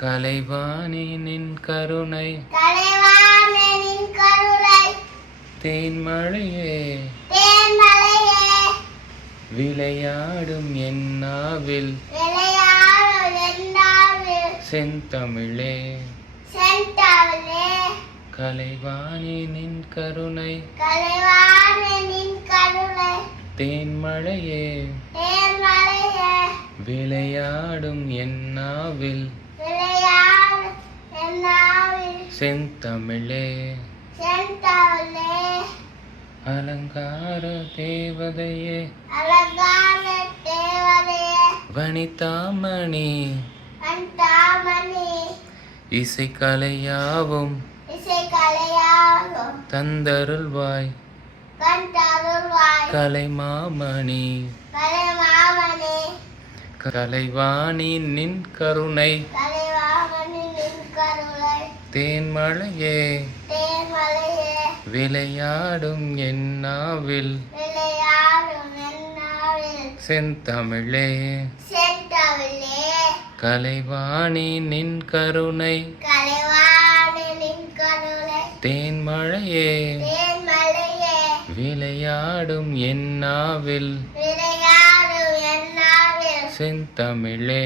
கலைவாணி நின் கருணை. தேன்மழையே. விளையாடும் என்னாவில் செந்தமிழே. கலைவாணி நின் கருணை. தேன்மழையே. விளையாடும் என்னாவில் செந்தமிழே. அலங்கார தேவதையே. அழகான தேவதையே. வனிதாமணி. அந்தாமணி இசைக்கலையாவும் இசை கலையாகும் தந்தருள்வாய். கண்டருள்வாய் கலைமாமணி. கலைமாமணி. கலைவாணி நின் கருணை. கருணை தேன்மழையே விளையாடும் என்னாவில் செந்தமிழே கலைவாணி நின் கருணை. தேன்மழையே விளையாடும் என்னாவில் செந்தமிழே